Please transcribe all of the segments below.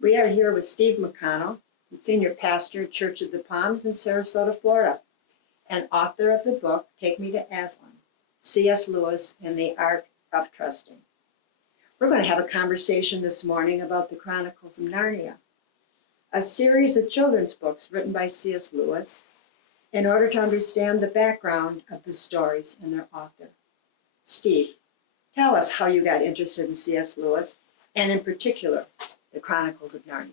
We are here with Steve McConnell, the senior pastor at Church of the Palms in Sarasota, Florida, and author of the book, Take Me to Aslan, C.S. Lewis and the Art of Trusting. We're going to have a conversation this morning about the Chronicles of Narnia, a series of children's books written by C.S. Lewis in order to understand the background of the stories and their author. Steve, tell us how you got interested in C.S. Lewis, and in particular, the Chronicles of Narnia.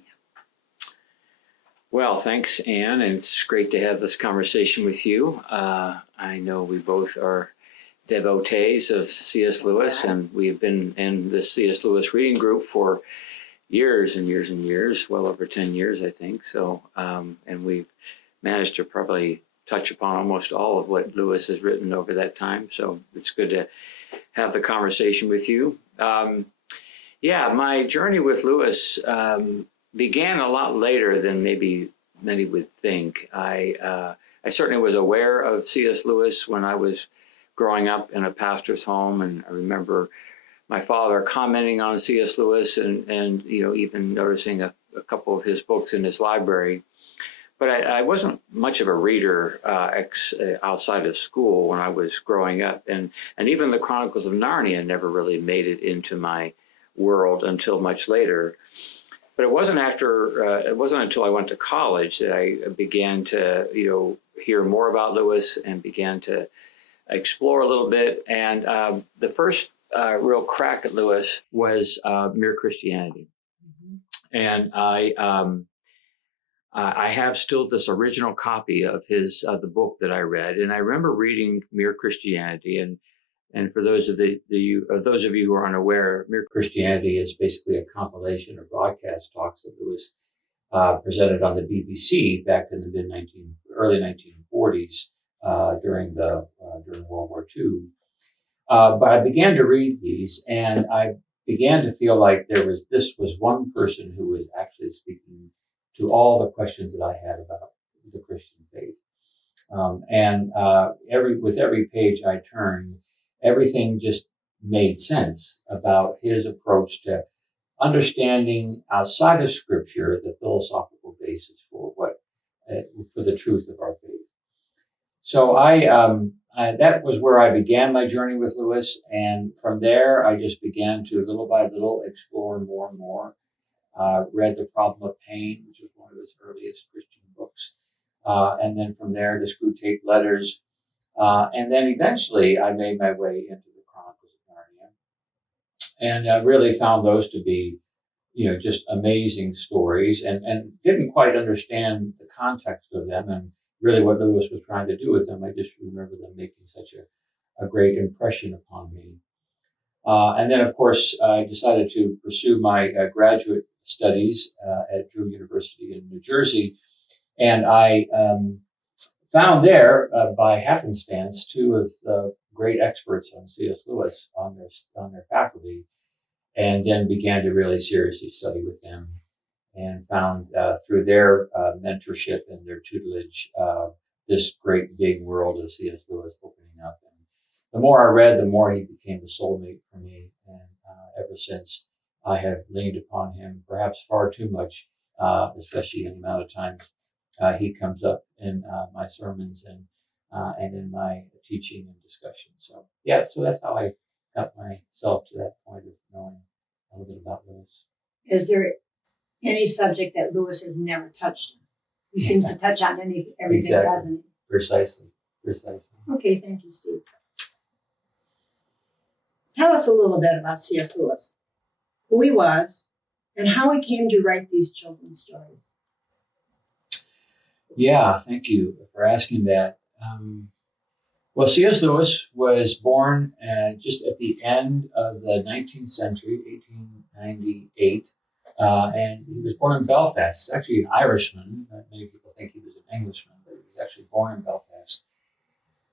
Well, thanks, Anne, and it's great to have this conversation with you. I know we both are devotees of C.S. Lewis, and we've been in the C.S. Lewis reading group for years and years and years, well over 10 years, I think. So, and we've managed to probably touch upon almost all of what Lewis has written over that time. So it's good to have the conversation with you. Yeah, my journey with Lewis began a lot later than maybe many would think. I certainly was aware of C.S. Lewis when I was growing up in a pastor's home, and I remember my father commenting on C.S. Lewis and even noticing a couple of his books in his library. But I wasn't much of a reader outside of school when I was growing up, and even the Chronicles of Narnia never really made it into my world until much later. But it wasn't until I went to college that I began to hear more about Lewis and began to explore a little bit. And the first real crack at Lewis was Mere Christianity. Mm-hmm. And I have still this original copy of the book that I read, and I remember reading Mere Christianity. And for those of you who are unaware, Mere Christianity is basically a compilation of broadcast talks that Lewis presented on the BBC back in the early 1940s during World War II. But I began to read these, and I began to feel like this was one person who was actually speaking to all the questions that I had about the Christian faith. With every page I turned, everything just made sense about his approach to understanding outside of Scripture the philosophical basis for the truth of our faith. So that was where I began my journey with Lewis, and from there I just began to little by little explore more and more. Read The Problem of Pain, which was one of his earliest Christian books. And then from there, the Screwtape Letters. And then eventually I made my way into the Chronicles of Narnia. And I really found those to be, just amazing stories, and didn't quite understand the context of them and really what Lewis was trying to do with them. I just remember them making such a great impression upon me. And then, of course, I decided to pursue my graduate studies at Drew University in New Jersey. And I found there, by happenstance, two of the great experts on C.S. Lewis on their faculty, and then began to really seriously study with them, and found through their mentorship and their tutelage this great big world of C.S. Lewis opening up. And the more I read, the more he became a soulmate for me. And ever since, I have leaned upon him perhaps far too much, especially in the amount of times he comes up in my sermons and in my teaching and discussion. So that's how I got myself to that point of knowing a little bit about Lewis. Is there any subject that Lewis has never touched on? He seems to touch on everything, exactly. Doesn't he? Precisely. Okay, thank you, Steve. Tell us a little bit about C.S. Lewis, who he was, and how he came to write these children's stories. Yeah, thank you for asking that. Well, C.S. Lewis was born just at the end of the 19th century, 1898, and he was born in Belfast. He's actually an Irishman. Many people think he was an Englishman, but he was actually born in Belfast.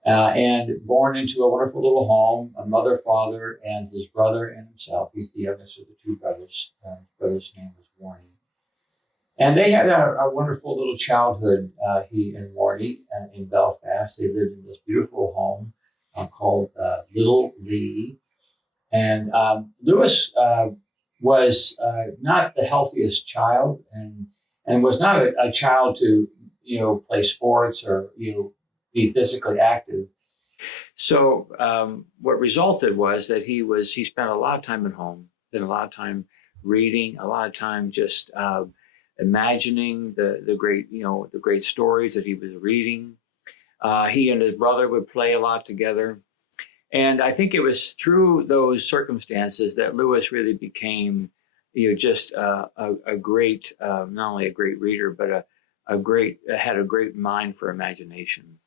And born into a wonderful little home, a mother, father, and his brother and himself. He's the youngest of the two brothers. His brother's name was Warnie. And they had a wonderful little childhood, he and Warnie, in Belfast. They lived in this beautiful home called Little Lee. And Lewis was not the healthiest child, and was not a child to play sports or be physically active. So what resulted was that he spent a lot of time at home, spent a lot of time reading, a lot of time just imagining the great stories that he was reading. He and his brother would play a lot together. And I think it was through those circumstances that Lewis really became, just a great, not only a great reader, but had a great mind for imagination.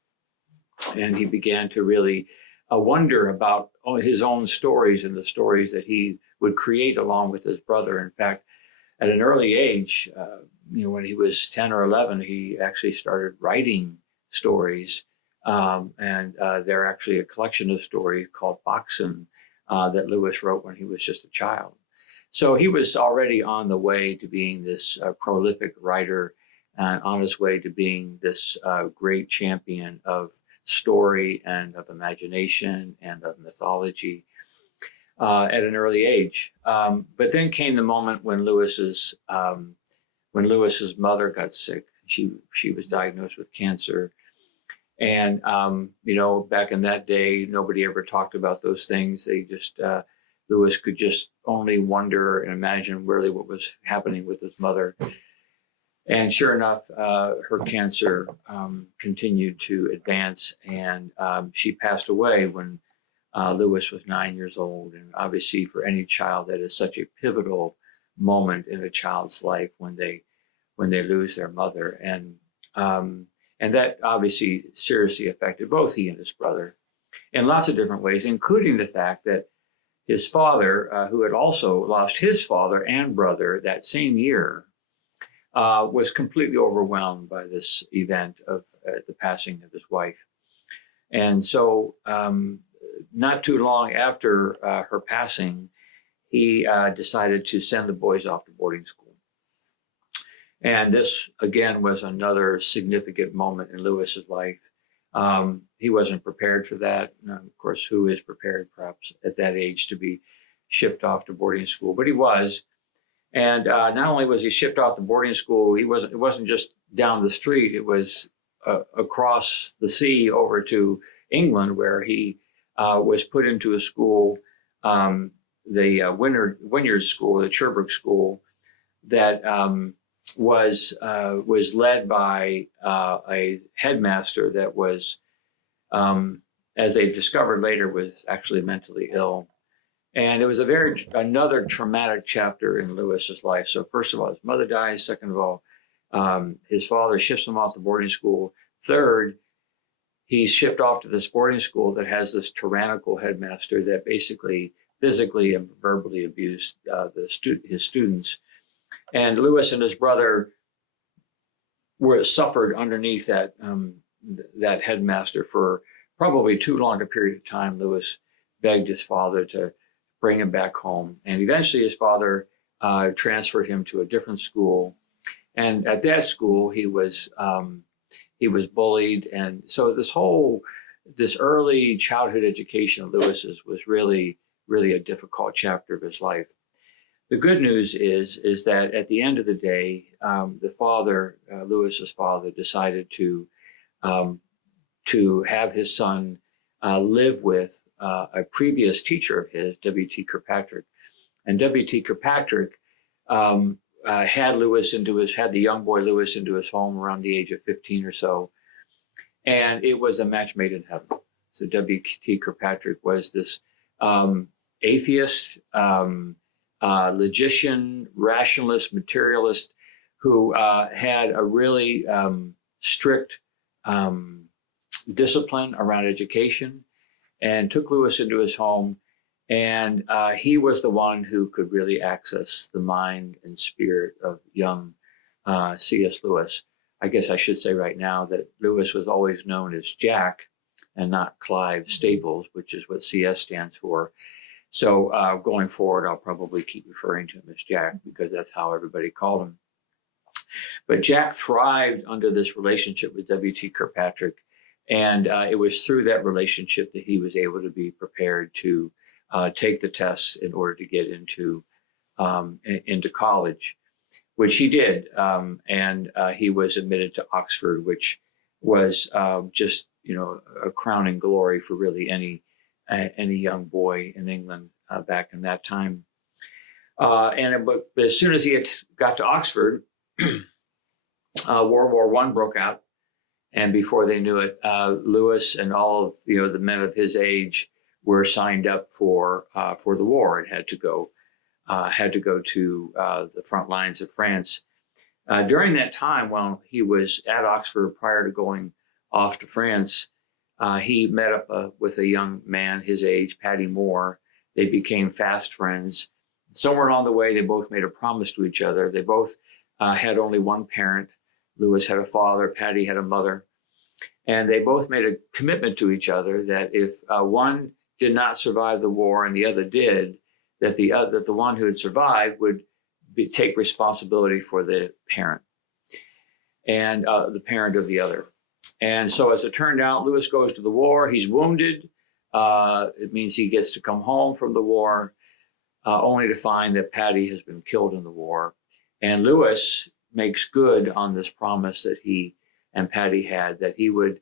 And he began to really wonder about his own stories and the stories that he would create along with his brother. In fact, at an early age, when he was 10 or 11, he actually started writing stories. And they're actually a collection of stories called Boxen that Lewis wrote when he was just a child. So he was already on the way to being this prolific writer, and on his way to being this great champion of story and of imagination and of mythology at an early age. But then came the moment when Lewis's mother got sick. She was diagnosed with cancer. And, back in that day, nobody ever talked about those things. They just, Lewis could just only wonder and imagine really what was happening with his mother. And sure enough, her cancer continued to advance, and she passed away when Lewis was 9 years old. And obviously for any child, that is such a pivotal moment in a child's life when they lose their mother. And that obviously seriously affected both he and his brother in lots of different ways, including the fact that his father, who had also lost his father and brother that same year, was completely overwhelmed by this event of the passing of his wife. And so not too long after her passing, he decided to send the boys off to boarding school. And this, again, was another significant moment in Lewis's life. He wasn't prepared for that. Of course, who is prepared perhaps at that age to be shipped off to boarding school? But he was. And not only was he shipped off to boarding school, it wasn't just down the street. It was across the sea over to England, where he was put into a school, the Wynyard School, the Cherbourg School, that was led by a headmaster that was, as they discovered later, was actually mentally ill. And it was another traumatic chapter in Lewis's life. So first of all, his mother dies. Second of all, his father ships him off to boarding school. Third, he's shipped off to this boarding school that has this tyrannical headmaster that basically physically and verbally abused his students. And Lewis and his brother suffered underneath that headmaster for probably too long a period of time. Lewis begged his father to bring him back home. And eventually his father transferred him to a different school. And at that school, he was bullied. And so this early childhood education of Lewis's was really, really a difficult chapter of his life. The good news is that at the end of the day, the father, Lewis's father, decided to have his son live with a previous teacher of his, W.T. Kirkpatrick. And W.T. Kirkpatrick had the young boy Lewis into his home around the age of 15 or so. And it was a match made in heaven. So W.T. Kirkpatrick was this atheist, logician, rationalist, materialist, who had a really strict discipline around education, and took Lewis into his home. And he was the one who could really access the mind and spirit of young C.S. Lewis. I guess I should say right now that Lewis was always known as Jack and not Clive Staples, which is what CS stands for. So going forward, I'll probably keep referring to him as Jack because that's how everybody called him. But Jack thrived under this relationship with W.T. Kirkpatrick. And it was through that relationship that he was able to be prepared to take the tests in order to get into into college, which he did. And he was admitted to Oxford, which was just, a crowning glory for really any young boy in England back in that time. But as soon as he got to Oxford, World War I broke out. And before they knew it, Lewis and all of the men of his age were signed up for the war and had to go to the front lines of France. During that time, while he was at Oxford prior to going off to France, he met up with a young man his age, Paddy Moore. They became fast friends. Somewhere along the way, they both made a promise to each other. They both had only one parent. Lewis had a father, Paddy had a mother. And they both made a commitment to each other that if one did not survive the war and the other did, that the one who had survived would take responsibility for the parent and the parent of the other. And so as it turned out, Lewis goes to the war. He's wounded. It means he gets to come home from the war, only to find that Paddy has been killed in the war. And Lewis makes good on this promise that he and Paddy had, that he would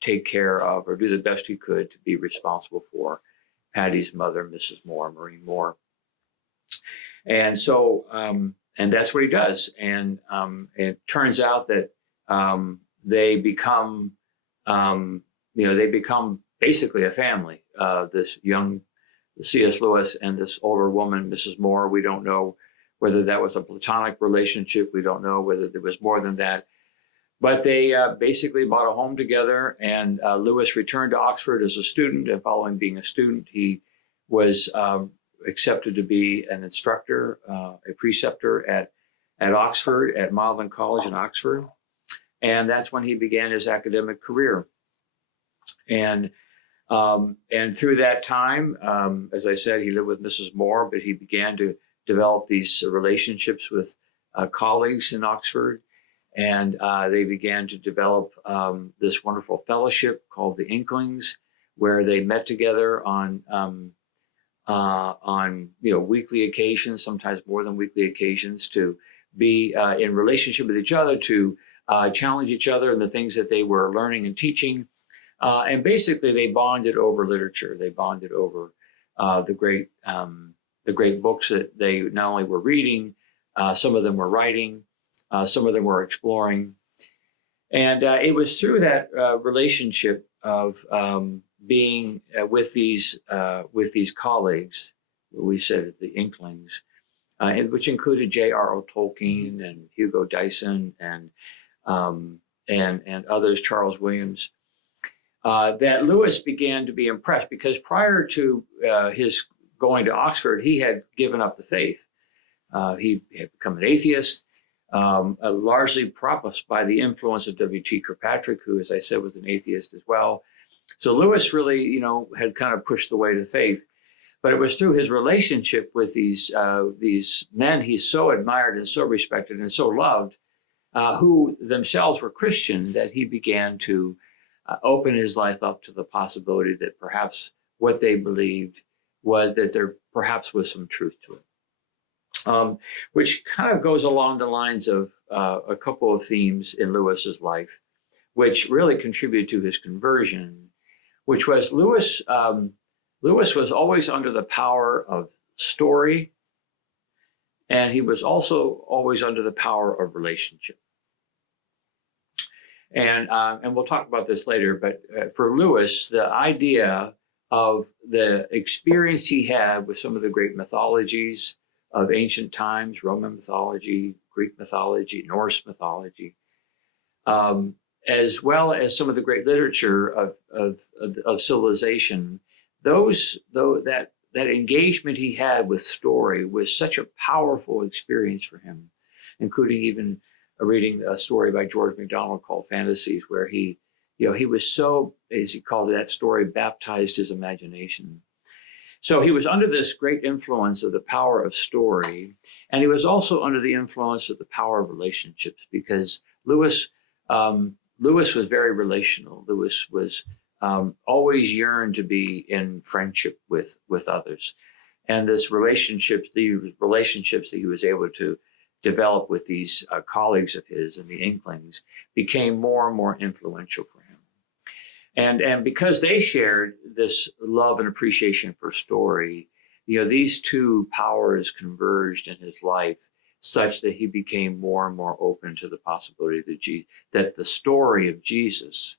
take care of or do the best he could to be responsible for Paddy's mother, Mrs. Moore, Marie Moore. And so, and that's what he does. And it turns out that they become basically a family. This young C.S. Lewis and this older woman, Mrs. Moore. We don't know whether that was a platonic relationship. We don't know whether there was more than that. But they basically bought a home together, and Lewis returned to Oxford as a student. And following being a student, he was accepted to be an instructor, a preceptor at Oxford, at Magdalen College in Oxford. And that's when he began his academic career. And through that time, as I said, he lived with Mrs. Moore, but he began to develop these relationships with colleagues in Oxford. And they began to develop this wonderful fellowship called the Inklings, where they met together on weekly occasions, sometimes more than weekly occasions, to be in relationship with each other, to challenge each other in the things that they were learning and teaching. And basically, they bonded over literature. They bonded over the great books that they not only were reading, some of them were writing. Some of them were exploring. And it was through that relationship of being with these colleagues, we said the Inklings, which included J.R.R. Tolkien and Hugo Dyson and others, Charles Williams, that Lewis began to be impressed, because prior to his going to Oxford, he had given up the faith. He had become an atheist. Largely propped by the influence of W.T. Kirkpatrick, who, as I said, was an atheist as well. So Lewis really, had kind of pushed the way to faith. But it was through his relationship with these men he so admired and so respected and so loved, who themselves were Christian, that he began to open his life up to the possibility that perhaps what they believed was that there perhaps was some truth to it. Which kind of goes along the lines of a couple of themes in Lewis's life, which really contributed to his conversion, which was Lewis was always under the power of story, and he was also always under the power of relationship. And we'll talk about this later, but for Lewis, the idea of the experience he had with some of the great mythologies of ancient times, Roman mythology, Greek mythology, Norse mythology, as well as some of the great literature of civilization. That engagement he had with story was such a powerful experience for him, including even reading a story by George MacDonald called Fantasies, where he was so, as he called it, that story baptized his imagination. So he was under this great influence of the power of story, and he was also under the influence of the power of relationships, because Lewis was very relational. Lewis was always yearned to be in friendship with others. And the relationships that he was able to develop with these colleagues of his and the Inklings became more and more influential for him. And because they shared this love and appreciation for story, these two powers converged in his life such that he became more and more open to the possibility that the story of Jesus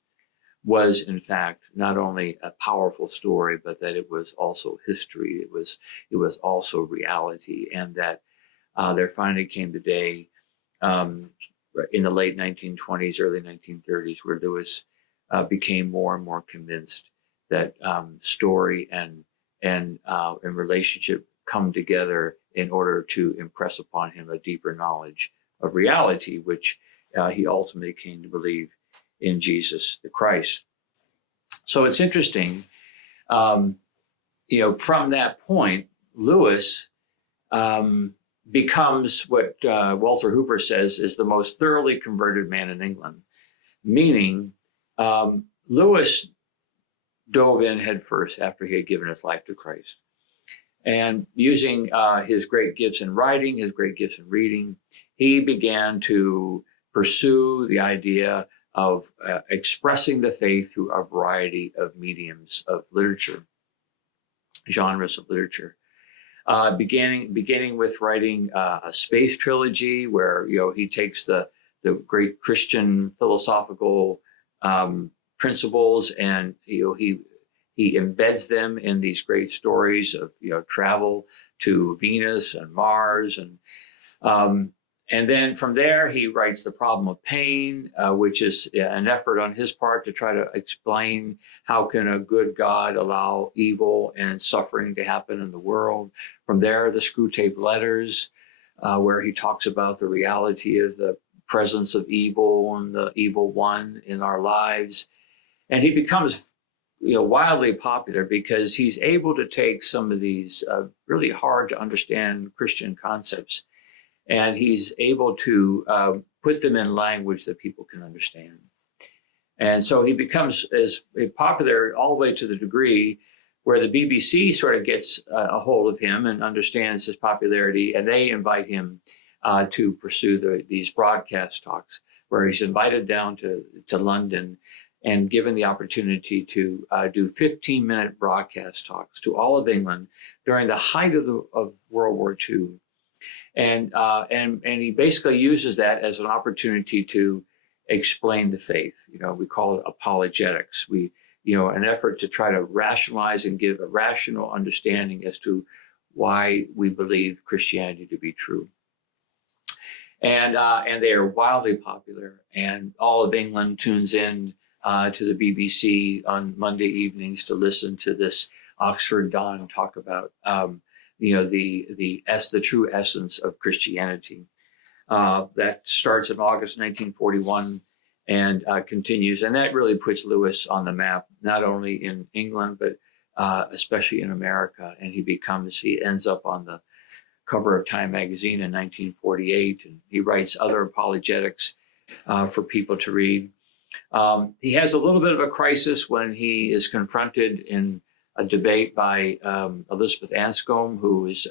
was, in fact, not only a powerful story, but that it was also history. It was also reality, and that there finally came the day in the late 1920s, early 1930s, where Lewis became more and more convinced that story and relationship come together in order to impress upon him a deeper knowledge of reality, which he ultimately came to believe in Jesus the Christ. So it's interesting, from that point, Lewis becomes what Walter Hooper says is the most thoroughly converted man in England, meaning Lewis dove in headfirst after he had given his life to Christ. And using his great gifts in writing, his great gifts in reading, he began to pursue the idea of expressing the faith through a variety of mediums of literature, genres of literature. Beginning with writing a space trilogy, where he takes the great Christian philosophical principles and he embeds them in these great stories of travel to Venus and Mars, and then from there he writes The Problem of Pain, which is an effort on his part to try to explain how can a good God allow evil and suffering to happen in the world. From there, The Screwtape Letters, where he talks about the reality of the presence of evil and the evil one in our lives. And he becomes wildly popular because he's able to take some of these really hard to understand Christian concepts, and he's able to put them in language that people can understand. And so he becomes as popular all the way to the degree where the BBC sort of gets a hold of him and understands his popularity, and they invite him to pursue these broadcast talks, where he's invited down to London and given the opportunity to do 15-minute broadcast talks to all of England during the height of World War II. And he basically uses that as an opportunity to explain the faith. We call it apologetics. An effort to try to rationalize and give a rational understanding as to why we believe Christianity to be true. And they are wildly popular, and all of England tunes in to the BBC on Monday evenings to listen to this Oxford Don talk about the true essence of Christianity. That starts in August 1941 and continues, and that really puts Lewis on the map, not only in England but especially in America. And he ends up on the cover of Time magazine in 1948, and he writes other apologetics for people to read. He has a little bit of a crisis when he is confronted in a debate by Elizabeth Anscombe, who is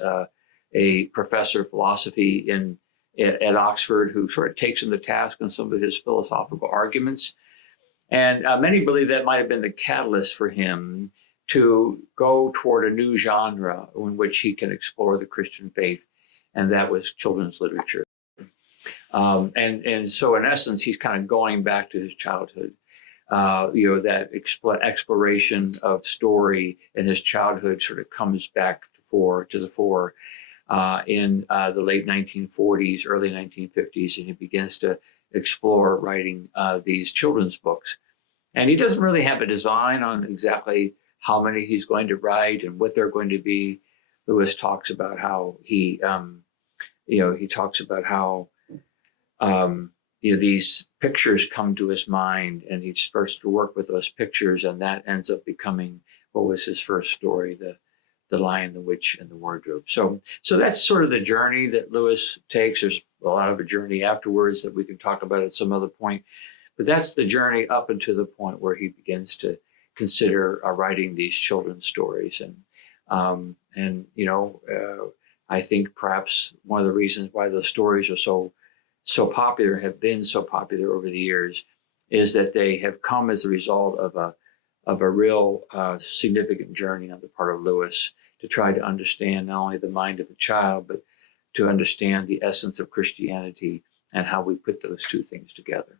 a professor of philosophy at Oxford, who sort of takes him to task on some of his philosophical arguments. And many believe that might have been the catalyst for him to go toward a new genre in which he can explore the Christian faith, and that was children's literature. And so in essence, he's kind of going back to his childhood. That exploration of story in his childhood sort of comes back to the fore in the late 1940s, early 1950s, and he begins to explore writing these children's books. And he doesn't really have a design on exactly how many he's going to write and what they're going to be. Lewis talks about how these pictures come to his mind, and he starts to work with those pictures, and that ends up becoming what was his first story, The Lion, the Witch, and the Wardrobe. So that's sort of the journey that Lewis takes. There's a lot of a journey afterwards that we can talk about at some other point, but that's the journey up until the point where he begins to consider writing these children's stories. And And I think perhaps one of the reasons why those stories are so popular, have been so popular over the years, is that they have come as a result of a real significant journey on the part of Lewis to try to understand not only the mind of a child, but to understand the essence of Christianity and how we put those two things together.